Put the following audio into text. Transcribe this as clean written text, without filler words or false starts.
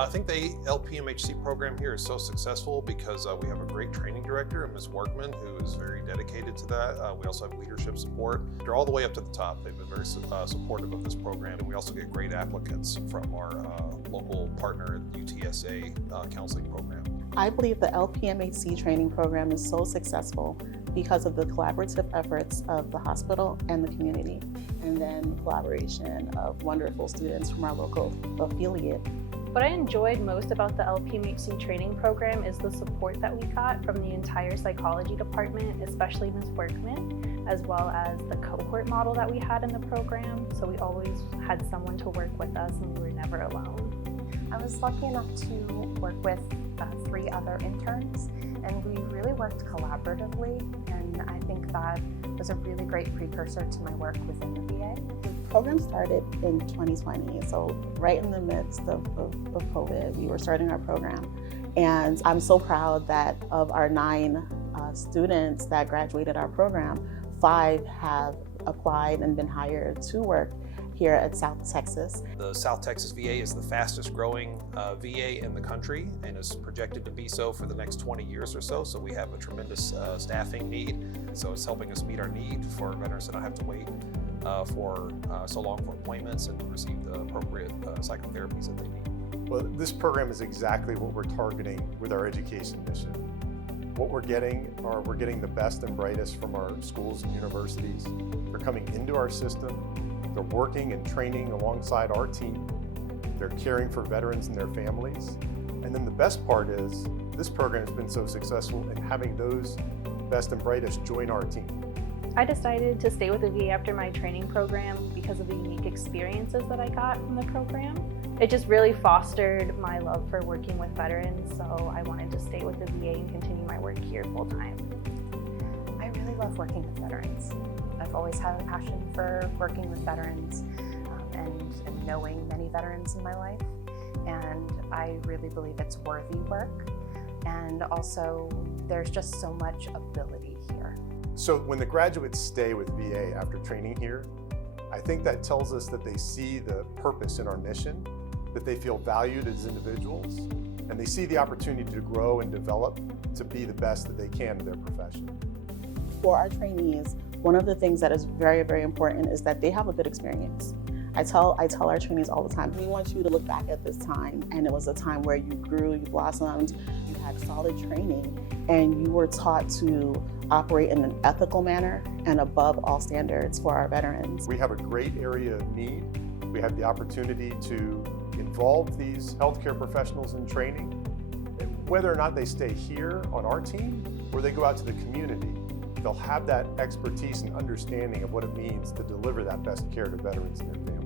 I think the LPMHC program here is so successful because we have a great training director, Ms. Workman, who is very dedicated to that. We also have leadership support. They're all the way up to the top. They've been very supportive of this program. And we also get great applicants from our local partner, UTSA counseling program. I believe the LPMHC training program is so successful because of the collaborative efforts of the hospital and the community, and then collaboration of wonderful students from our local affiliate. What I enjoyed most about the LPMHC training program is the support that we got from the entire psychology department, especially Ms. Workman, as well as the cohort model that we had in the program. So we always had someone to work with us and we were never alone. I was lucky enough to work with 3 other interns, and we really worked collaboratively, and I think that was a really great precursor to my work within the VA. The program started in 2020, so right in the midst of COVID, we were starting our program. And I'm so proud that of our 9 students that graduated our program, 5 have applied and been hired to work here at South Texas. The South Texas VA is the fastest growing VA in the country and is projected to be so for the next 20 years or so. So we have a tremendous staffing need. So it's helping us meet our need for veterans that don't have to wait for so long for appointments and to receive the appropriate psychotherapies that they need. Well, this program is exactly what we're targeting with our education mission. What we're getting the best and brightest from our schools and universities. They're coming into our system. They're working and training alongside our team. They're caring for veterans and their families. And then the best part is this program has been so successful in having those best and brightest join our team. I decided to stay with the VA after my training program because of the unique experiences that I got from the program. It just really fostered my love for working with veterans, so I wanted to stay with the VA and continue my work here full time. I really love working with veterans. I've always had a passion for working with veterans and knowing many veterans in my life, and I really believe it's worthy work, and also there's just so much ability here. So when the graduates stay with VA after training here, I think that tells us that they see the purpose in our mission, that they feel valued as individuals, and they see the opportunity to grow and develop to be the best that they can in their profession. For our trainees, one of the things that is very, very important is that they have a good experience. I tell our trainees all the time, we want you to look back at this time, and it was a time where you grew, you blossomed, you had solid training, and you were taught to operate in an ethical manner and above all standards for our veterans. We have a great area of need. We have the opportunity to involve these healthcare professionals in training, whether or not they stay here on our team or they go out to the community. They'll have that expertise and understanding of what it means to deliver that best care to veterans and their families.